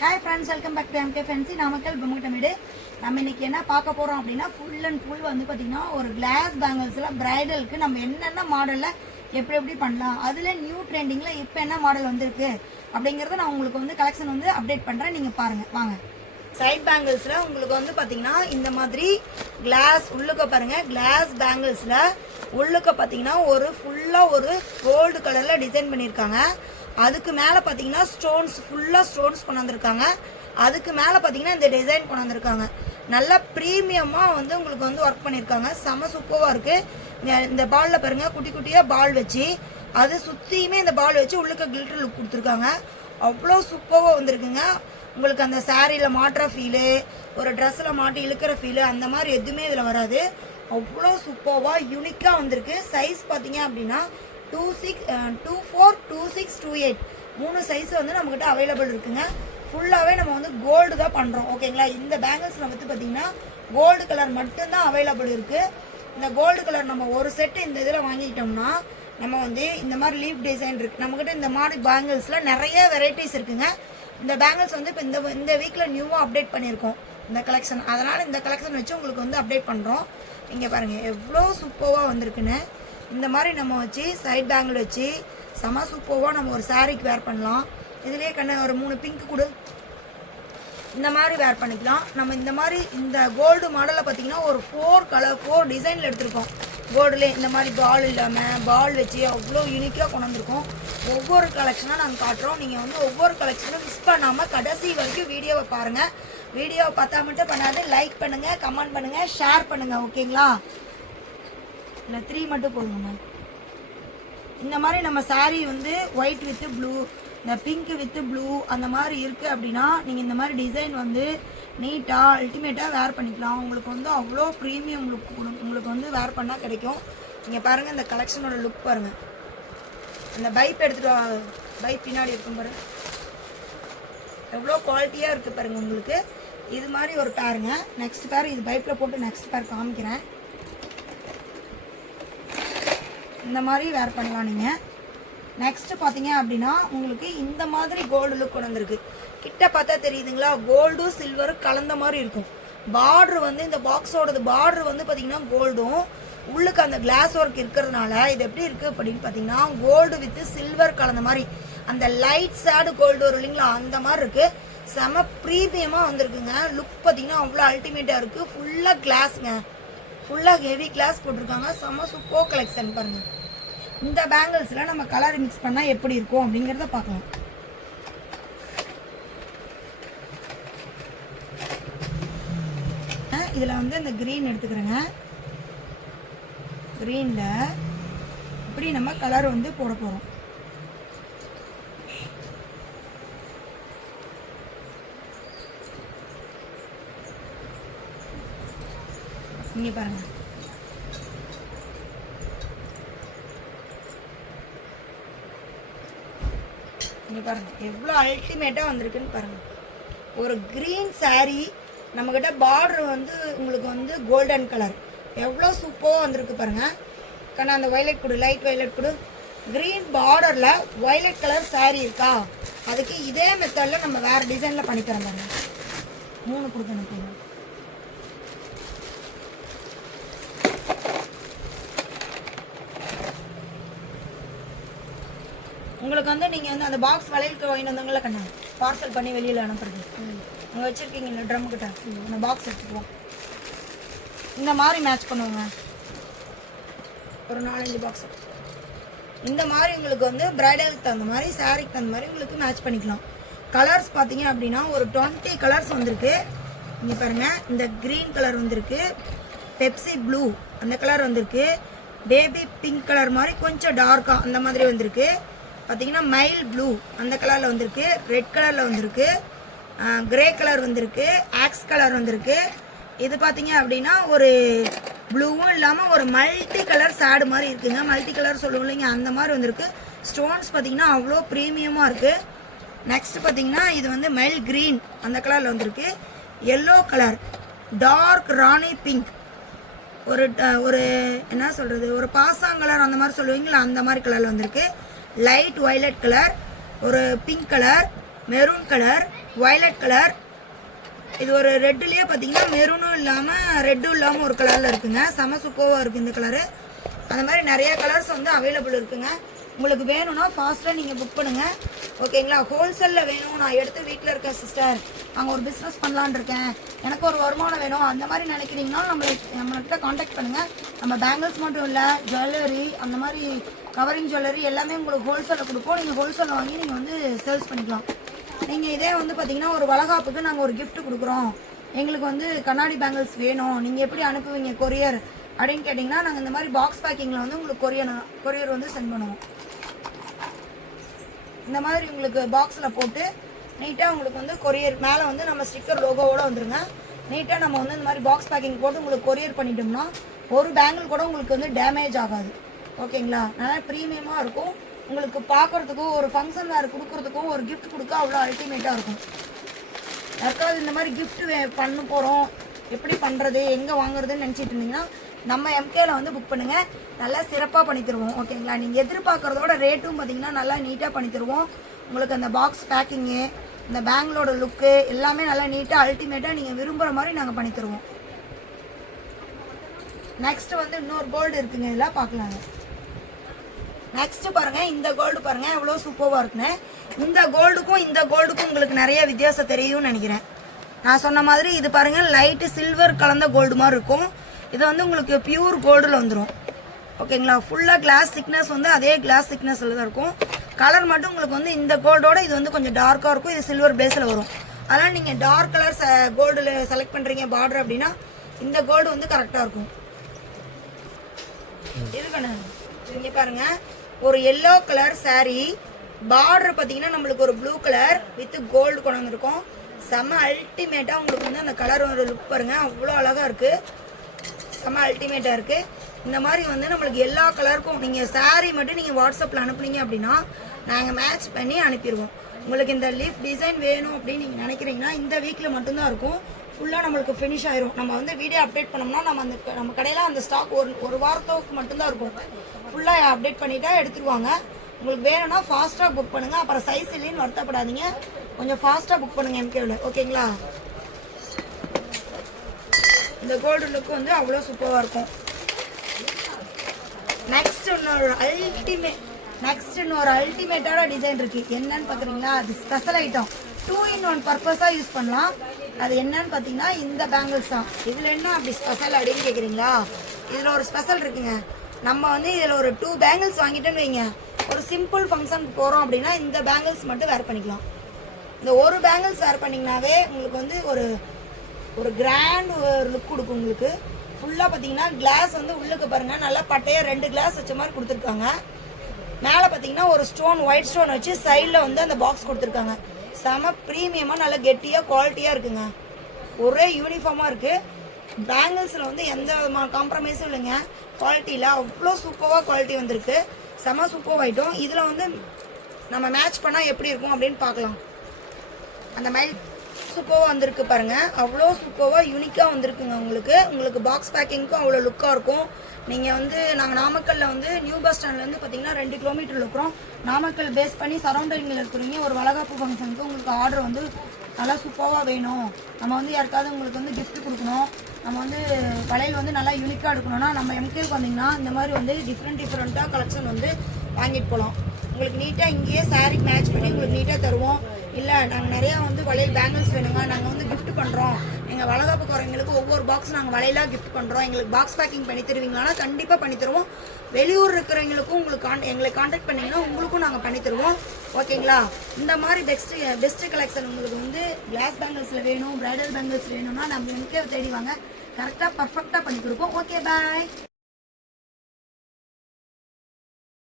Hi friends, welcome back to MK fancy Namakkal Bommukittamedu. நம்ம இன்னைக்கு என்ன பார்க்க போகிறோம் அப்படின்னா, ஃபுல் அண்ட் ஃபுல் வந்து பார்த்திங்கன்னா ஒரு கிளாஸ் பேங்கிள்ஸில் ப்ரைடலுக்கு நம்ம என்னென்ன மாடலில் எப்படி பண்ணலாம், அதில் நியூ ட்ரெண்டிங்கில் இப்போ என்ன மாடல் வந்திருக்கு அப்படிங்கிறத நான் உங்களுக்கு வந்து கலெக்ஷன் வந்து அப்டேட் பண்ணுறேன். நீங்கள் பாருங்கள் வாங்க. சைட் பேங்கிள்ஸில் உங்களுக்கு வந்து பார்த்திங்கன்னா இந்த மாதிரி கிளாஸ் உள்ளுக்க பாருங்கள். கிளாஸ் பேங்கிள்ஸில் உள்ளுக்க பார்த்திங்கன்னா ஒரு ஃபுல்லாக ஒரு கோல்டு கலரில் டிசைன் பண்ணியிருக்காங்க. அதுக்கு மேலே பார்த்தீங்கன்னா ஸ்டோன்ஸ் ஃபுல்லாக ஸ்டோன்ஸ் கொண்டாந்துருக்காங்க. அதுக்கு மேலே பார்த்தீங்கன்னா இந்த டிசைன் கொண்டாந்துருக்காங்க. நல்லா ப்ரீமியமாக வந்து உங்களுக்கு வந்து ஒர்க் பண்ணியிருக்காங்க. செம சூப்பராக இருக்குது. இந்த பாலில் பாருங்கள், குட்டி குட்டியாக பால் வச்சு அது சுற்றியுமே இந்த பால் வச்சு உள்ளுக்க கில்டர் லுக் கொடுத்துருக்காங்க. அவ்வளோ சூப்பராக வந்திருக்குங்க. உங்களுக்கு அந்த சாரியில் மாட்டுற ஃபீலு, ஒரு ட்ரெஸ்ஸில் மாட்டி இழுக்கிற ஃபீலு, அந்த மாதிரி எதுவுமே இதில் வராது. அவ்வளோ சூப்பராக யூனிக்காக வந்திருக்கு. சைஸ் பார்த்தீங்க அப்படின்னா 24, 26, 28 மூணு சைஸ் வந்து நம்மக்கிட்ட அவைலபிள் இருக்குங்க. ஃபுல்லாகவே நம்ம வந்து கோல்டு தான் பண்ணுறோம், ஓகேங்களா. இந்த பேங்கிள்ஸில் வந்து பார்த்திங்கன்னா கோல்டு கலர் மட்டும்தான் அவைலபிள் இருக்குது. இந்த கோல்டு கலர் நம்ம ஒரு செட்டு இந்த இதில் வாங்கிக்கிட்டோம்னா நம்ம வந்து இந்த மாதிரி லீஃப் டிசைன் இருக்குது நம்மக்கிட்ட. இந்த மாதிரி பேங்கிள்ஸில் நிறைய வெரைட்டிஸ் இருக்குங்க. இந்த பேங்கிள்ஸ் வந்து இப்போ இந்த வீக்கில் நியூவாக அப்டேட் பண்ணியிருக்கோம் இந்த கலெக்ஷன். அதனால் இந்த கலெக்ஷன் வச்சு உங்களுக்கு வந்து அப்டேட் பண்ணுறோம். இங்கே பாருங்கள் எவ்வளோ சூப்பராக வந்திருக்குன்னு. இந்த மாதிரி நம்ம வச்சு சைட் பேங்கிள் வச்சு செம சூப்பராக நம்ம ஒரு சாரீக்கு வேர் பண்ணலாம். இதுலேயே ஒரு 3 பிங்க் கொடு, இந்த மாதிரி வேர் பண்ணிக்கலாம். நம்ம இந்த மாதிரி இந்த கோல்டு மாடலில் பார்த்திங்கன்னா ஒரு 4 டிசைனில் எடுத்திருக்கோம். கோல்டுலேயே இந்த மாதிரி பால் இல்லாமல் பால் வச்சு அவ்வளோ யூனிக்காக கொண்டு வந்திருக்கோம். ஒவ்வொரு கலெக்ஷனாக நாங்கள் காட்டுறோம். நீங்கள் வந்து ஒவ்வொரு கலெக்ஷனும் மிஸ் பண்ணாமல் கடைசி வரைக்கும் வீடியோவை பாருங்கள். வீடியோவை பார்த்தா மட்டும் பண்ணாது, லைக் பண்ணுங்கள், கமெண்ட் பண்ணுங்கள், ஷேர் பண்ணுங்கள், ஓகேங்களா. இல்லை 3 மட்டும் போதுங்கண்ணா. இந்த மாதிரி நம்ம சாரீ வந்து ஒயிட் வித்து ப்ளூ, இந்த பிங்க் வித்து ப்ளூ அந்த மாதிரி இருக்குது அப்படின்னா நீங்கள் இந்த மாதிரி டிசைன் வந்து நீட்டாக அல்டிமேட்டாக வேர் பண்ணிக்கலாம். உங்களுக்கு வந்து அவ்வளோ ப்ரீமியம் லுக் உங்களுக்கு வந்து வேர் பண்ணால் கிடைக்கும். நீங்கள் பாருங்கள் இந்த கலெக்ஷனோட லுக் பாருங்கள். அந்த பைப் எடுத்துகிட்டு பைப் பின்னாடி இருக்கும் பாருங்கள், எவ்வளோ குவாலிட்டியாக இருக்குது பாருங்கள். உங்களுக்கு இது மாதிரி ஒரு பேருங்க. நெக்ஸ்ட் பேர் இது பைப்பில் போட்டு நெக்ஸ்ட் பேர் காமிக்கிறேன். இந்த மாதிரி வேர் பண்ணலாம் நீங்கள். நெக்ஸ்ட் பார்த்தீங்க அப்படின்னா உங்களுக்கு இந்த மாதிரி கோல்டு லுக் கொண்டு வந்திருக்கு. கிட்ட பார்த்தா தெரியுதுங்களா, கோல்டும் சில்வரும் கலந்த மாதிரி இருக்கும். பார்டர் வந்து இந்த பாக்ஸோடது பார்டர் வந்து பார்த்தீங்கன்னா கோல்டும் உள்ளுக்கு அந்த கிளாஸ் ஒர்க் இருக்கிறதுனால இது எப்படி இருக்குது அப்படின்னு பார்த்தீங்கன்னா கோல்டு வித்து சில்வர் கலந்த மாதிரி, அந்த லைட் ஷேடு கோல்டு வரும் இல்லைங்களா, அந்த மாதிரி இருக்குது. செம ப்ரீமியமாக வந்திருக்குங்க. லுக் பார்த்தீங்கன்னா அவ்வளோ அல்டிமேட்டாக இருக்குது. ஃபுல்லாக கிளாஸுங்க, ஃபுல்லாக ஹெவி கிளாஸ் போட்டிருக்காங்க. செம சூப்பர் கலெக்ஷன் பாருங்கள். இந்த பேங்கிள்ஸில் நம்ம கலர் மிக்ஸ் பண்ணால் எப்படி இருக்கும் அப்படிங்கிறத பார்க்கலாம். இதில் வந்து இந்த க்ரீன் எடுத்துக்கிறேங்க. க்ரீனில் இப்படி நம்ம கலர் வந்து போட போகிறோம். இங்கே பாருங்கள், இங்கே பாருங்கள் எவ்வளோ அல்டிமேட்டாக வந்திருக்குன்னு பாருங்கள். ஒரு க்ரீன் சாரீ நம்மக்கிட்ட பார்டர் வந்து உங்களுக்கு வந்து கோல்டன் கலர் எவ்வளோ சூப்பராக வந்திருக்கு பாருங்கள். கண்ணா அந்த வயலட் கொடு, லைட் வயலட் கொடு. க்ரீன் பார்டரில் வயலட் கலர் சாரீ இருக்கா, அதுக்கு இதே மெத்தடில் நம்ம வேறு டிசைனில் பண்ணித்தரோம் பாருங்கள். 3 கொடுக்கணும் போதும். உங்களுக்கு வந்து நீங்கள் வந்து அந்த பாக்ஸ் வளையலுக்கு வாங்கிட்டு வந்தவங்கள கண்ணா பார்சல் பண்ணி வெளியில் அனுப்புறது நீங்கள் வச்சுருக்கீங்களா ட்ரம்கிட்ட, அந்த பாக்ஸ் எடுத்துக்குவோம். இந்த மாதிரி மேட்ச் பண்ணுவோங்க. ஒரு 4-5 பாக்ஸ் இந்த மாதிரி உங்களுக்கு வந்து ப்ரைடலுக்கு தகுந்த மாதிரி சாரீக்கு தகுந்த மாதிரி உங்களுக்கு மேட்ச் பண்ணிக்கலாம். கலர்ஸ் பார்த்தீங்க அப்படின்னா ஒரு 20 கலர்ஸ் வந்திருக்கு. இங்கே பாருங்கள், இந்த க்ரீன் கலர் வந்திருக்கு, பெப்சி ப்ளூ அந்த கலர் வந்திருக்கு, பேபி பிங்க் கலர் மாதிரி கொஞ்சம் டார்க்காக அந்த மாதிரி வந்திருக்கு. பார்த்தீங்கன்னா மைல் ப்ளூ அந்த கலரில் வந்திருக்கு, ரெட் கலரில் வந்திருக்கு, கிரே கலர் வந்திருக்கு, ஆக்ஸ் கலர் வந்திருக்கு. இது பார்த்தீங்க அப்படின்னா ஒரு ப்ளூவும் இல்லாமல் ஒரு மல்டி கலர் ஷேடு மாதிரி இருக்குங்க. மல்டி கலர் சொல்லுவோம் இல்லைங்க, அந்த மாதிரி வந்திருக்கு. ஸ்டோன்ஸ் பார்த்தீங்கன்னா அவ்வளோ ப்ரீமியமாக இருக்குது. நெக்ஸ்ட் பார்த்தீங்கன்னா இது வந்து மைல் க்ரீன் அந்த கலரில் வந்திருக்கு. எல்லோ கலர், டார்க் ராணி பிங்க், ஒரு என்ன சொல்கிறது, ஒரு பாசாங்கலர் அந்த மாதிரி சொல்லுவீங்களா, அந்த மாதிரி கலரில் வந்திருக்கு. லைட் வயலட் கலர், ஒரு pink colour, maroon colour, violet colour. இது ஒரு ரெட்டுலேயே பார்த்தீங்கன்னா மெரூனும் இல்லாமல் ரெட்டும் இல்லாமல் ஒரு கலரில் இருக்குங்க. செம சூப்பராக இருக்குது இந்த கலரு. அந்த மாதிரி நிறைய கலர்ஸ் வந்து அவைலபிள் இருக்குங்க. உங்களுக்கு வேணும்னா ஃபாஸ்ட்டாக நீங்கள் புக் பண்ணுங்கள். ஓகேங்களா? ஹோல்சேலில் வேணும், நான் எடுத்து வீட்டில் இருக்கேன் சிஸ்டர், அங்கே ஒரு பிஸ்னஸ் பண்ணலான் இருக்கேன், எனக்கு ஒரு வருமானம் வேணும், அந்த மாதிரி நினைக்கிறீங்கன்னா நம்மள்கிட்ட காண்டாக்ட் பண்ணுங்கள். நம்ம பேங்கிள்ஸ் மட்டும் இல்லை, ஜுவல்லரி, அந்த மாதிரி கவரிங் ஜுவல்லரி எல்லாமே உங்களுக்கு ஹோல்சேலில் கொடுப்போம். நீங்கள் ஹோல்சேலில் வாங்கி நீங்கள் வந்து சேல்ஸ் பண்ணிக்கலாம். நீங்கள் இதே வந்து பார்த்தீங்கன்னா ஒரு வளகாப்புக்கு நாங்கள் ஒரு கிஃப்ட் கொடுக்குறோம், எங்களுக்கு வந்து கண்ணாடி பேங்கிள்ஸ் வேணும், நீங்கள் எப்படி அனுப்புவீங்க கொரியர் அப்படின்னு கேட்டிங்கன்னா நாங்கள் இந்த மாதிரி பாக்ஸ் பேக்கிங்கில் வந்து உங்களுக்கு கொரியர் வந்து சென்ட் பண்ணுவோம். இந்த மாதிரி உங்களுக்கு பாக்ஸில் போட்டு நீட்டாக உங்களுக்கு வந்து கொரியர் மேலே வந்து நம்ம ஸ்டிக்கர் லோகோவோடு வந்துருங்க. நீட்டாக நம்ம வந்து இந்த மாதிரி பாக்ஸ் பேக்கிங் போட்டு உங்களுக்கு கொரியர் பண்ணிட்டோம்னா ஒரு பேங்கிள் கூட உங்களுக்கு வந்து டேமேஜ் ஆகாது. ஓகேங்களா? நல்லா ப்ரீமியமாக இருக்கும். உங்களுக்கு பார்க்குறதுக்கும் ஒரு ஃபங்க்ஷன் வேறு கொடுக்குறதுக்கும் ஒரு கிஃப்ட் கொடுக்க அவ்வளோ அல்டிமேட்டாக இருக்கும். யாருக்காவது இந்த மாதிரி கிஃப்ட் பண்ண போகிறோம், எப்படி பண்ணுறது, எங்கே வாங்குறதுன்னு நினச்சிட்டு இருந்தீங்கன்னா நம்ம எம்கேல வந்து புக் பண்ணுங்கள். நல்லா சிறப்பாக பண்ணி தருவோம். ஓகேங்களா? நீங்கள் எதிர்பார்க்குறதோட ரேட்டும் பார்த்தீங்கன்னா நல்லா நீட்டாக பண்ணி தருவோம். உங்களுக்கு அந்த பாக்ஸ் பேக்கிங்கு, இந்த பேங்கிளோட லுக்கு எல்லாமே நல்லா நீட்டாக அல்டிமேட்டாக நீங்கள் விரும்புகிற மாதிரி நாங்கள் பண்ணி தருவோம். நெக்ஸ்ட்டு வந்து இன்னொரு கோல்டு இருக்குங்க, இதெல்லாம் பார்க்கலாங்க. நெக்ஸ்ட்டு பாருங்கள், இந்த கோல்டு பாருங்கள் எவ்வளோ சூப்பராக இருக்குன்னு. இந்த கோல்டுக்கும் உங்களுக்கு நிறைய வித்தியாசம் தெரியும்னு நினைக்கிறேன். நான் சொன்ன மாதிரி இது பாருங்கள் லைட்டு சில்வர் கலந்த கோல்டு மாதிரி இருக்கும். இது வந்து உங்களுக்கு பியூர் கோல்டில் வந்துடும். ஓகேங்களா? ஃபுல்லாக கிளாஸ் திக்னஸ் வந்து அதே கிளாஸ் திக்னஸில் தான் இருக்கும். கலர் மட்டும் உங்களுக்கு வந்து இந்த கோல்டோட இது வந்து கொஞ்சம் டார்க்காக இருக்கும். இது சில்வர் பேஸில் வரும். அதனால் நீங்கள் டார்க் கலர் கோல்டில் செலக்ட் பண்ணுறீங்க பார்டர் அப்படின்னா இந்த கோல்டு வந்து கரெக்டாக இருக்கும். இருக்கணும். இங்கே பாருங்கள், ஒரு எல்லோ கலர் சாரீ, பார்டர் பார்த்தீங்கன்னா நம்மளுக்கு ஒரு ப்ளூ கலர் வித் கோல்டு கொண்டு வந்துருக்கும். செம்ம அல்டிமேட்டாக உங்களுக்கு வந்து அந்த கலர் ஒரு லுக் பாருங்கள், அவ்வளோ அழகாக இருக்குது. செம்ம அல்டிமேட்டாக இருக்குது. இந்த மாதிரி வந்து நம்மளுக்கு எல்லா கலருக்கும் நீங்கள் சாரீ மட்டும் நீங்கள் வாட்ஸ்அப்பில் அனுப்புனீங்க அப்படின்னா நாங்கள் மேட்ச் பண்ணி அனுப்பிடுவோம். உங்களுக்கு இந்த லீஃப் டிசைன் வேணும் அப்படின்னு நீங்கள் நினைக்கிறீங்கன்னா இந்த வீக்கில் மட்டும்தான் இருக்கும். ஃபுல்லாக நம்மளுக்கு ஃபினிஷ் ஆயிரும். நம்ம வந்து வீடியோ அப்டேட் பண்ணோம்னா நம்ம கடையில் அந்த ஸ்டாக் ஒரு வாரத்துக்கு மட்டும்தான் இருக்கும். ஃபுல்லாக அப்டேட் பண்ணிட்டா எடுத்துருவாங்க. உங்களுக்கு வேணும்னா ஃபாஸ்ட்டாக புக் பண்ணுங்கள். அப்புறம் சைஸ் இல்லைன்னு வருத்தப்படாதீங்க, கொஞ்சம் ஃபாஸ்ட்டாக புக் பண்ணுங்கள் எம்கேவில். ஓகேங்களா? இந்த கோல்டு லுக் வந்து அவ்வளோ சூப்பராக இருக்கும். நெக்ஸ்ட் இன்னொரு அல்டிமேட்டான டிசைன் இருக்குது. என்னன்னு பார்க்குறீங்களா? அது ஸ்பெஷல் ஐட்டம், 2-in-1 பர்பஸாக யூஸ் பண்ணலாம். அது என்னன்னு பார்த்தீங்கன்னா இந்த பேங்கிள்ஸ் தான். இதில் என்ன அப்படி ஸ்பெஷல் அப்படின்னு கேட்குறீங்களா? இதில் ஒரு ஸ்பெஷல் இருக்குங்க. நம்ம வந்து இதில் ஒரு 2 பேங்கிள்ஸ் வாங்கிட்டோன்னு வைங்க, ஒரு சிம்பிள் ஃபங்க்ஷனுக்கு போகிறோம் அப்படின்னா இந்த பேங்கிள்ஸ் மட்டும் வேர் பண்ணிக்கலாம். இந்த ஒரு பேங்கிள்ஸ் வேர் பண்ணிங்கனாவே உங்களுக்கு வந்து ஒரு கிராண்ட் லுக் கொடுக்கும். உங்களுக்கு ஃபுல்லாக பார்த்தீங்கன்னா கிளாஸ் வந்து உள்ளுக்கு பாருங்கள் நல்லா பட்டையாக 2 கிளாஸ் வச்ச மாதிரி கொடுத்துருக்காங்க. மேலே பார்த்தீங்கன்னா ஒரு ஸ்டோன், ஒயிட் ஸ்டோன் வச்சு சைடில் வந்து அந்த பாக்ஸ் கொடுத்துருக்காங்க. செம ப்ரீமியமாக நல்லா கெட்டியாக குவாலிட்டியாக இருக்குங்க. ஒரே யூனிஃபார்மாக இருக்குது. பேங்கிள்ஸில் வந்து எந்த விதமான காம்ப்ரமைஸும் இல்லைங்க. குவாலிட்டியில் அவ்வளோ சூப்பராக குவாலிட்டி வந்திருக்கு. செம சூப்பர் ஐட்டம். இதில் வந்து நம்ம மேட்ச் பண்ணால் எப்படி இருக்கும் அப்படின்னு பார்க்கலாம். அந்த மைல் சூப்பராக வந்திருக்கு பாருங்கள், அவ்வளோ சூப்பராக யூனிக்காக வந்திருக்குங்க. உங்களுக்கு பாக்ஸ் பேக்கிங்க்கும் அவ்வளோ லுக்காக இருக்கும். நீங்கள் வந்து நாங்கள் நாமக்கல்லில் வந்து நியூ பஸ் ஸ்டாண்ட்லேருந்து பார்த்தீங்கன்னா 2 கிலோமீட்டர் இருக்கிறோம். நாமக்கல் பேஸ் பண்ணி சரௌண்டிங்கில் இருக்கிறீங்க, ஒரு வளகாப்பு ஃபங்க்ஷனுக்கு உங்களுக்கு ஆர்டர் வந்து நல்லா சூப்பராக வேணும், நம்ம வந்து யாருக்காவது உங்களுக்கு வந்து கிஃப்ட் கொடுக்கணும், நம்ம வந்து வளையல் வந்து நல்லா யூனிக்காக எடுக்கணும்னா நம்ம எம்கேக்கு வந்தீங்கன்னா இந்த மாதிரி வந்து டிஃப்ரெண்ட்டாக கலெக்ஷன் வந்து வாங்கிட்டு போகலாம். உங்களுக்கு நீட்டாக இங்கேயே சாரீ மேட்ச் பண்ணி உங்களுக்கு நீட்டாக தருவோம். இல்லை நாங்கள் நிறையா வந்து வளையல் பேங்கிள்ஸ் வேணுங்க, நாங்கள் வந்து கிஃப்ட் பண்ணுறோம், எங்கள் வளகாப்புக்கு வரவங்களுக்கு ஒவ்வொரு பாக்ஸ் நாங்கள் வளையலாக கிஃப்ட் பண்ணுறோம், எங்களுக்கு பாக்ஸ் பேக்கிங் பண்ணி தருவீங்களானா கண்டிப்பாக பண்ணி தருவோம். வெளியூர் இருக்கிறவங்களுக்கும் எங்களை காண்டாக்ட் பண்ணிங்கன்னா உங்களுக்கும் நாங்கள் பண்ணி தருவோம். ஓகேங்களா? இந்த மாதிரி பெஸ்ட்டு கலெக்ஷன் உங்களுக்கு வந்து கிளாஸ் பேங்கிள்ஸில் வேணும், பிரைடல் பேங்கிள்ஸ் வேணும்னா நம்ம எம்கே தேடி வாங்க, கரெக்டாக பர்ஃபெக்டாக பண்ணி கொடுப்போம். ஓகே, பாய்.